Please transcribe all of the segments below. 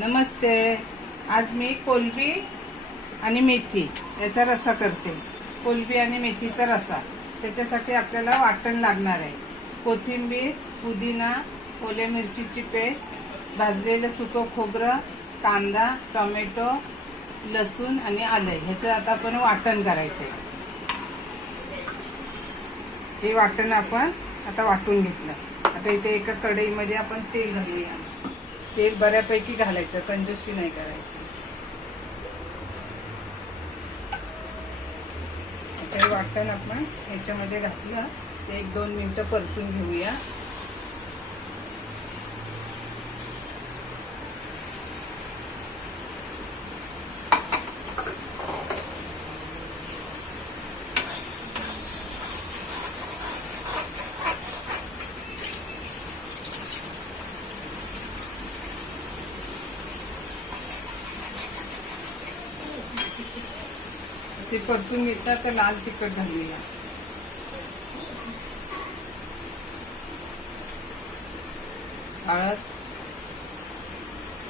नमस्ते. आज मी कोलंबी आणि मेथी याचा रस्सा करते. कोलंबी आणि मेथीचा रस्सा, त्याच्यासाठी आपल्याला वाटण लागणार आहे. कोथिंबीर, पुदिना, ओल्या मिरचीची पेस्ट, भाजलेलं सुकं खोबरं, कांदा, टोमॅटो, लसूण आणि आलं ह्याचं आता आपण वाटण करायचं. हे वाटण आपण आता वाटून घेतलं. आता इथे एका कढईमध्ये आपण तेल घालूया. तेल बऱ्यापैकी घालायचं, कंजूसी नाही करायचं. आता वाटण आपण याच्यामध्ये घातलं ते 1-2 मिनिटं परतून घेऊया. ते परतून घेतलं तर लाल तिखट घालूया. हळद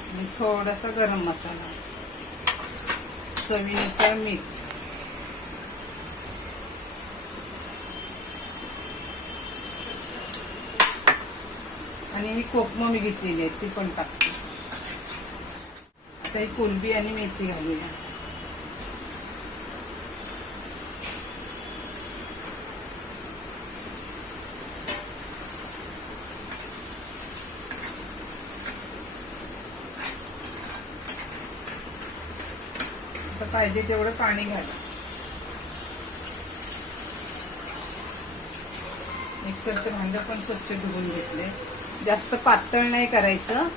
आणि थोडासा गरम मसाला, चवीनुसार मीठ, आणि ही कोकम मी घेतलेली आहे ती पण टाकते. आता ही कोलंबी आणि मेथी घालूया. पाहिजे तेवढं पाणी घाला. मिक्सरचं भांड पण स्वच्छ धुवून घेतले. जास्त पातळ नाही करायचं,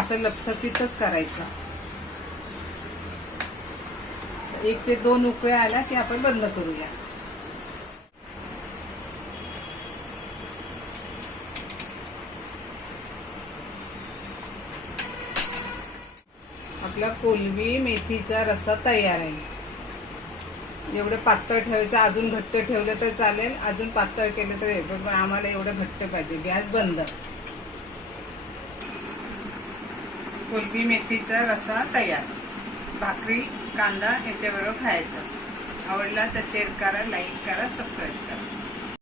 असं लपथपीतच करायचं. 1 ते 2 उकळ्या आल्या की आपण बंद करूया. आपला कोलंबी मेथीचा रस्सा तयार आहे. एवढं पातळ ठेवायचं, अजून घट्ट ठेवलं तर चालेल, अजून पातळ केलं तर पण आम्हाला एवढं घट्ट पाहिजे. गॅस बंद. कोलंबी मेथीचा रस्सा तयार. भाकरी, कांदा याच्याबरोबर खायचं. आवडला तर शेअर करा, लाईक करा, सबस्क्राईब करा.